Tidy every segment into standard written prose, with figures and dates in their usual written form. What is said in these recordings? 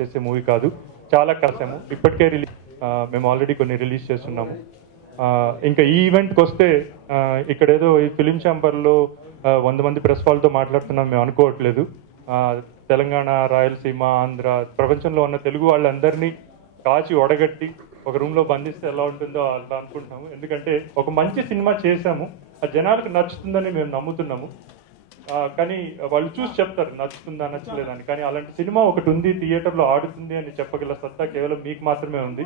చేసే మూవీ కాదు, చాలా కష్టము. ఇప్పటికే మేము ఆల్రెడీ కొన్ని రిలీజ్ చేస్తున్నాము. ఇంకా ఈ ఈవెంట్కి వస్తే ఇక్కడ ఏదో ఈ ఫిలిం ఛాంబర్లో 100 మంది ప్రెస్ వాళ్ళతో మాట్లాడుతున్నాం మేము అనుకోవట్లేదు. తెలంగాణ, రాయలసీమ, ఆంధ్ర, ప్రపంచంలో ఉన్న తెలుగు వాళ్ళందరినీ కాచి ఒడగట్టి ఒక రూమ్లో బంధిస్తే ఎలా ఉంటుందో అలా అనుకుంటున్నాము. ఎందుకంటే ఒక మంచి సినిమా చేశాము, ఆ జనాలకు నచ్చుతుందని మేము నమ్ముతున్నాము. కానీ వాళ్ళు చూసి చెప్తారు నచ్చుతుందా నచ్చలేదని. కానీ అలాంటి సినిమా ఒకటి ఉంది, థియేటర్లో ఆడుతుంది అని చెప్పగల సత్తా కేవలం మీకు మాత్రమే ఉంది.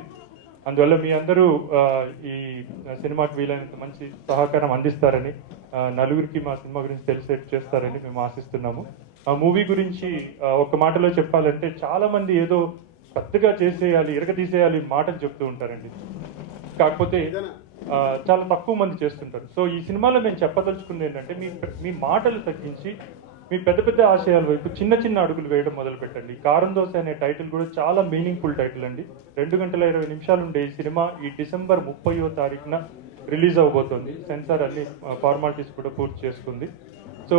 అందువల్ల మీ అందరూ ఈ సినిమాకి వీలైనంత మంచి సహకారం అందిస్తారని, నలుగురికి మా సినిమా గురించి తెలిసేట్టు చేస్తారని మేము ఆశిస్తున్నాము. ఆ మూవీ గురించి ఒక మాటలో చెప్పాలంటే చాలా మంది ఏదో పెద్దగా చేసేయాలి, ఇరగదీసేయాలి మాటలు చెప్తూ ఉంటారండి. కాకపోతే చాలా తక్కువ మంది చేస్తుంటారు. సో ఈ సినిమాలో మేము చెప్పదలుచుకుంది ఏంటంటే, మీ మాటలు తగ్గించి మీ పెద్ద పెద్ద ఆశయాల వైపు చిన్న చిన్న అడుగులు వేయడం మొదలు పెట్టండి. కారం దోశ అనే టైటిల్ కూడా చాలా మీనింగ్ఫుల్ టైటిల్ అండి. 2 గంటల 20 నిమిషాలు ఉండే ఈ సినిమా ఈ డిసెంబర్ 30వ తారీఖున రిలీజ్ అవబోతోంది. సెన్సార్ అన్ని ఫార్మాలిటీస్ కూడా పూర్తి చేసుకుంది. సో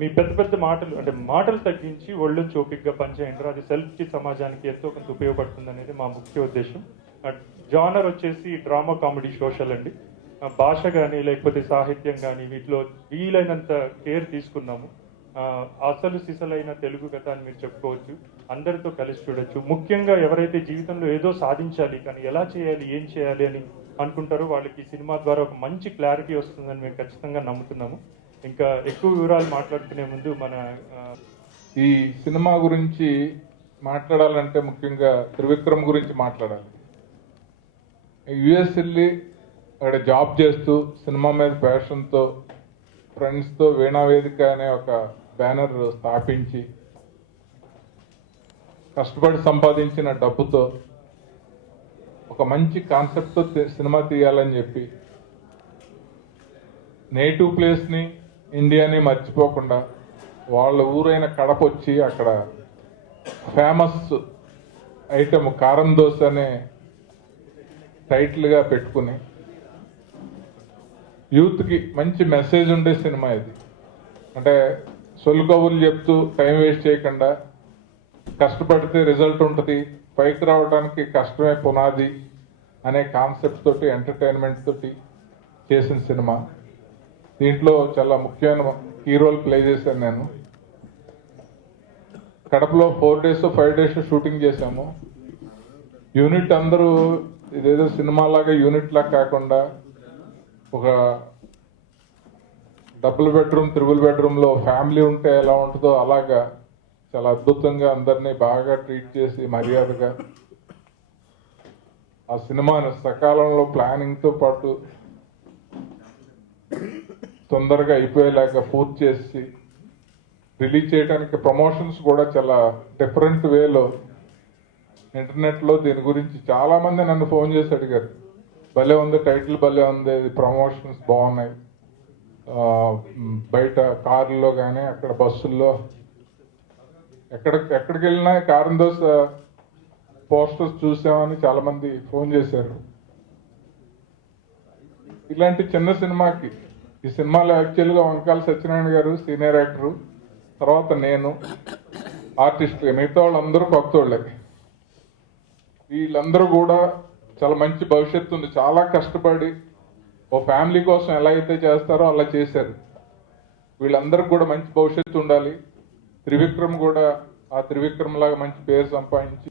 మీ పెద్ద పెద్ద మాటలు అంటే మాటలు తగ్గించి ఒళ్ళు చోపిక్గా పనిచేయండి. అది సెల్ఫ్కి, సమాజానికి ఎంతో కొంత ఉపయోగపడుతుంది అనేది మా ముఖ్య ఉద్దేశం. జానర్ వచ్చేసి డ్రామా, కామెడీ, సోషల్ అండి. భాష కానీ లేకపోతే సాహిత్యం కానీ వీటిలో వీలైనంత కేర్ తీసుకున్నాము. అసలు సిసలైన తెలుగు కథ అని మీరు చెప్పుకోవచ్చు. అందరితో కలిసి చూడొచ్చు. ముఖ్యంగా ఎవరైతే జీవితంలో ఏదో సాధించాలి కానీ ఎలా చేయాలి, ఏం చేయాలి అని అనుకుంటారో వాళ్ళకి ఈ సినిమా ద్వారా ఒక మంచి క్లారిటీ వస్తుందని మేము ఖచ్చితంగా నమ్ముతున్నాము. ఇంకా ఎక్కువ వివరాలు మాట్లాడుకునే ముందు ఈ సినిమా గురించి మాట్లాడాలంటే ముఖ్యంగా త్రివిక్రమ్ గురించి మాట్లాడాలి. యుఎస్ వెళ్ళి అక్కడ జాబ్ చేస్తూ సినిమా మీద ప్యాషన్తో ఫ్రెండ్స్తో వీణావేదిక అనే ఒక బ్యానర్ స్థాపించి కష్టపడి సంపాదించిన డబ్బుతో ఒక మంచి కాన్సెప్ట్తో సినిమా తీయాలని చెప్పి నేటివ్ ప్లేస్ని, ఇండియాని మర్చిపోకుండా వాళ్ళ ఊరైన కడప వచ్చి అక్కడ ఫేమస్ ఐటమ్ కారం దోశ అనే టైటిల్గా పెట్టుకుని యూత్కి మంచి మెసేజ్ ఉండే సినిమా ఇది. అంటే సొల్లు కబుర్లు చెప్తూ టైం వేస్ట్ చేయకుండా కష్టపడితే రిజల్ట్ ఉంటుంది, పైకి రావడానికి కష్టమే పునాది అనే కాన్సెప్ట్ తోటి, ఎంటర్టైన్మెంట్ తోటి చేసిన సినిమా. దీంట్లో చాలా ముఖ్యమైన హీరోలు ప్లే చేశాను నేను. కడపలో 4 days 5 days షూటింగ్ చేశాము. యూనిట్ అందరూ ఇదేదో సినిమాలాగా యూనిట్ లాగా కాకుండా ఒక డబుల్ బెడ్రూమ్, 3 బెడ్రూమ్లో ఫ్యామిలీ ఉంటే ఎలా ఉంటుందో అలాగా చాలా అద్భుతంగా అందరినీ బాగా ట్రీట్ చేసి మర్యాదగా ఆ సినిమాని సకాలంలో ప్లానింగ్తో పాటు తొందరగా అయిపోయేలాగా పూర్తి చేసి రిలీజ్ చేయడానికి ప్రమోషన్స్ కూడా చాలా డిఫరెంట్ వేలో ఇంటర్నెట్లో దీని గురించి చాలామంది నన్ను ఫోన్ చేసి అడిగారు, భలే ఉంది టైటిల్, భలే ఉంది, ప్రమోషన్స్ బాగున్నాయి, బయట కార్లో కానీ అక్కడ బస్సుల్లో ఎక్కడికి వెళ్ళినా కారం దోశ పోస్టర్స్ చూసామని చాలామంది ఫోన్ చేశారు. ఇలాంటి చిన్న సినిమాకి, ఈ సినిమాలో యాక్చువల్గా వంకాల సత్యనారాయణ గారు సీనియర్ యాక్టరు, తర్వాత నేను ఆర్టిస్ట్, మిగతా వాళ్ళందరూ కొత్త వాళ్ళే. వీళ్ళందరూ కూడా చాలా మంచి భవిష్యత్తు ఉంది. చాలా కష్టపడి ఓ ఫ్యామిలీ కోసం ఎలా అయితే చేస్తారో అలా చేశారు. వీళ్ళందరికీ కూడా మంచి భవిష్యత్తు ఉండాలి. త్రివిక్రమ్ కూడా ఆ త్రివిక్రమ్ లాగా మంచి పేరు సంపాదించి.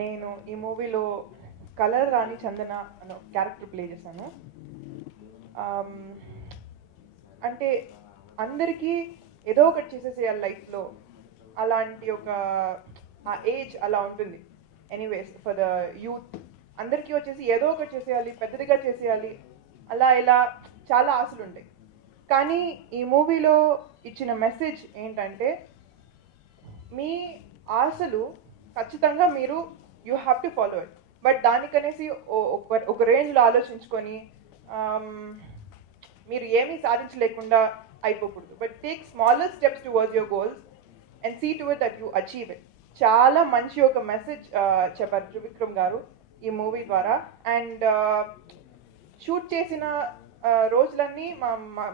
నేను ఈ మూవీలో కలర్ రాణి చందన అనే క్యారెక్టర్ ప్లే చేశాను. అంటే అందరికీ ఏదో ఒకటి చేసేసేయాలి లైఫ్లో, అలాంటి ఒక ఆ ఏజ్ అలా ఉంటుంది. ఎనీవేస్ ఫర్ ద యూత్ అందరికీ వచ్చేసి ఏదో ఒకటి చేసేయాలి, పెద్దదిగా చేసేయాలి, అలా ఇలా చాలా ఆశలు ఉంటాయి. కానీ ఈ మూవీలో ఇచ్చిన మెసేజ్ ఏంటంటే, మీ ఆశలు ఖచ్చితంగా మీరు you have to follow it. But దానికనేసి ఒక రేంజ్లో ఆలోచించుకొని మీరు ఏమీ సాధించలేకుండా అయిపోకూడదు. But take smaller steps towards your goals and see to it that you achieve it. చాలా మంచి ఒక మెసేజ్ చెప్పారు త్రివిక్రమ్ గారు ఈ మూవీ ద్వారా. అండ్ షూట్ చేసిన రోజులన్నీ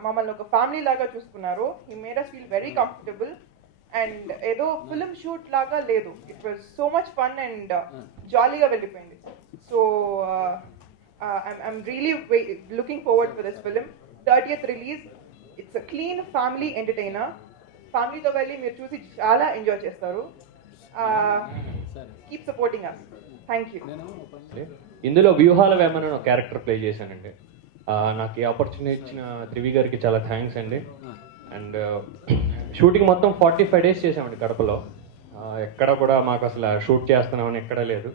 మమ్మల్ని ఒక ఫ్యామిలీ లాగా చూసుకున్నారు. He made us feel very comfortable and ఏదో ఫిల్మ్ షూట్ లాగా లేదు. It was so much fun and జాలీగా వెళ్ళిపోయింది. So I'm really looking forward for this film. 30th release. It's a clean family entertainer. ఫ్యామిలీతో వెళ్ళి మీరు చూసి చాలా ఎంజాయ్ చేస్తారు. Keep supporting us. Thank you. ఇందులో వ్యూహాల వేమన ఒక క్యారెక్టర్ ప్లే చేశానండి. నాకు ఈ ఆపర్చునిటీ ఇచ్చిన త్రివి గారికి చాలా థ్యాంక్స్ అండి. అండ్ షూటింగ్ మొత్తం 45 days చేసామండి కడపలో. ఎక్కడ కూడా మాకు అసలు షూట్ చేస్తున్నామని ఎక్కడ లేదు.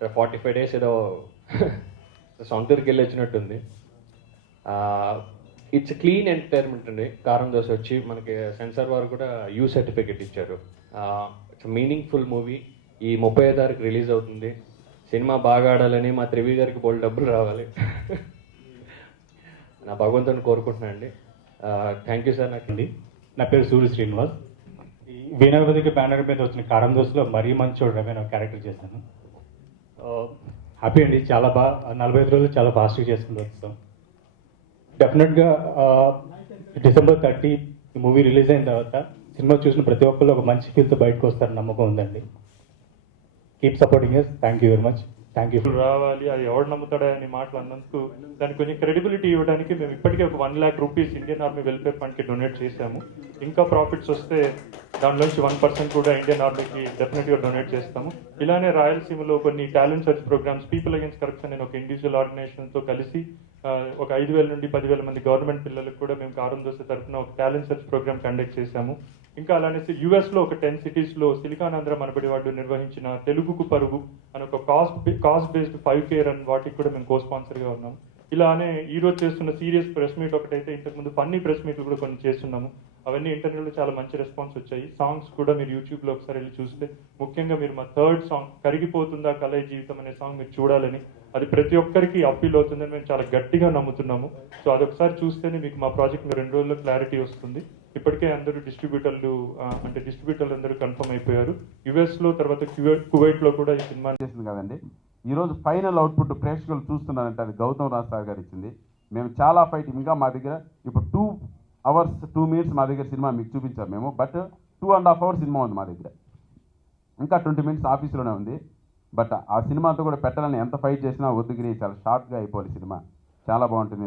45 days ఏదో సొంత ఊరికి వెళ్ళి వచ్చినట్టుంది. ఇట్స్ క్లీన్ ఎంటర్టైన్మెంట్ అండి. కారం దోశ వచ్చి మనకి సెన్సార్ వారు కూడా యూ సర్టిఫికెట్ ఇచ్చారు. It's meaningful movie. ఈ 35వ తారీఖు రిలీజ్ అవుతుంది. సినిమా బాగా ఆడాలని మా త్రివి గారికి బోల్డ్ డబ్బులు రావాలి నా భగవంతుని కోరుకుంటున్నాను అండి. Thank you sir. నాకండి నా పేరు సూర్య శ్రీనివాస్. ఈ వీణావతికి బ్యానర్ మీద వచ్చిన కారం దోశలో మరీ మంచోడు రవి ఒక క్యారెక్టర్ చేశాను. హ్యాపీ అండి. చాలా బాగా 45 రోజులు చాలా ఫాస్ట్గా చేసుకుంటూ వస్తాం. డెఫినెట్గా December 30 మూవీ రిలీజ్ అయిన తర్వాత సినిమా చూసిన ప్రతి ఒక్కళ్ళు ఒక మంచి ఫీల్తో బయటకు వస్తారని నమ్మకం ఉందండి. Keep supporting us. Thank you very much. Thank you. రావాలి, అది ఎవడు నమ్ముతాడా అని మాటలు అన్నందుకు దానికి కొంచెం క్రెడిబిలిటీ ఇవ్వడానికి మేము ఇప్పటికే ఒక 1 lakh rupees Indian Army welfare ఫండ్కి డొనేట్ చేశాము. ఇంకా ప్రాఫిట్స్ వస్తే దానిలోంచి 1% కూడా ఇండియన్ ఆర్మీకి డెఫినెట్గా డొనేట్ చేస్తాము. ఇలానే రాయలసీమలో కొన్ని talent search programs, people against corruption నేను ఒక ఇండివిజువల్ ఆర్గనైజేషన్తో కలిసి ఒక 5,000 నుండి 10,000 మంది గవర్నమెంట్ పిల్లలకు కూడా మేము కారం దోశ తరఫున ఒక టాలెంట్ సర్చ్ ప్రోగ్రామ్ కండక్ట్ చేశాము. ఇంకా అలానే యుఎస్లో ఒక 10 cities సిలికాన్ ఆంధ్ర మనబడి వాళ్ళు నిర్వహించిన తెలుగుకు పరుగు అని ఒక కాస్ట్ బేస్డ్ 5K రన్, వాటికి కూడా మేము కో స్పాన్సర్గా ఉన్నాము. ఇలానే ఈ రోజు చేస్తున్న సీరియస్ ప్రెస్ మీట్ ఒకటైతే ఇంతకుముందు ఫన్నీ ప్రెస్ మీట్లు కూడా కొన్ని చేస్తున్నాము. అవన్నీ ఇంటర్వ్యూలో చాలా మంచి రెస్పాన్స్ వచ్చాయి. సాంగ్స్ కూడా మీరు యూట్యూబ్లో ఒకసారి వెళ్ళి చూస్తే, ముఖ్యంగా మీరు మా 3rd సాంగ్ కరిగిపోతుందా కలయి జీవితం అనే సాంగ్ మీరు చూడాలని, అది ప్రతి ఒక్కరికి అప్పీల్ అవుతుందని మేము చాలా గట్టిగా నమ్ముతున్నాము. సో అదొకసారి చూస్తేనే మీకు మా ప్రాజెక్ట్ మీద 2 రోజుల్లో క్లారిటీ వస్తుంది. ఇప్పటికే అందరూ డిస్ట్రిబ్యూటర్లు అందరూ కన్ఫర్మ్ అయిపోయారు. యుఎస్లో తర్వాత కువైట్లో కూడా ఈ సినిమా చేసింది కదండి. ఈరోజు ఫైనల్ అవుట్పుట్ ప్రేక్షకులు చూస్తున్నారంటే అది గౌతమ్ రాజ్ సార్ గారు ఇచ్చింది. మేము చాలా ఫైట్, ఇంకా మా దగ్గర ఇప్పుడు 2 hours 2 minutes మా దగ్గర సినిమా మీకు చూపించాం మేము. బట్ 2.5 hours సినిమా ఉంది మా దగ్గర. ఇంకా 20 minutes ఆఫీస్లోనే ఉంది. బట్ ఆ సినిమాతో కూడా పెట్టాలని ఎంత ఫైట్ చేసినా వద్దుగిరి, చాలా షార్ట్గా అయిపోవాలి సినిమా. చాలా బాగుంటుంది.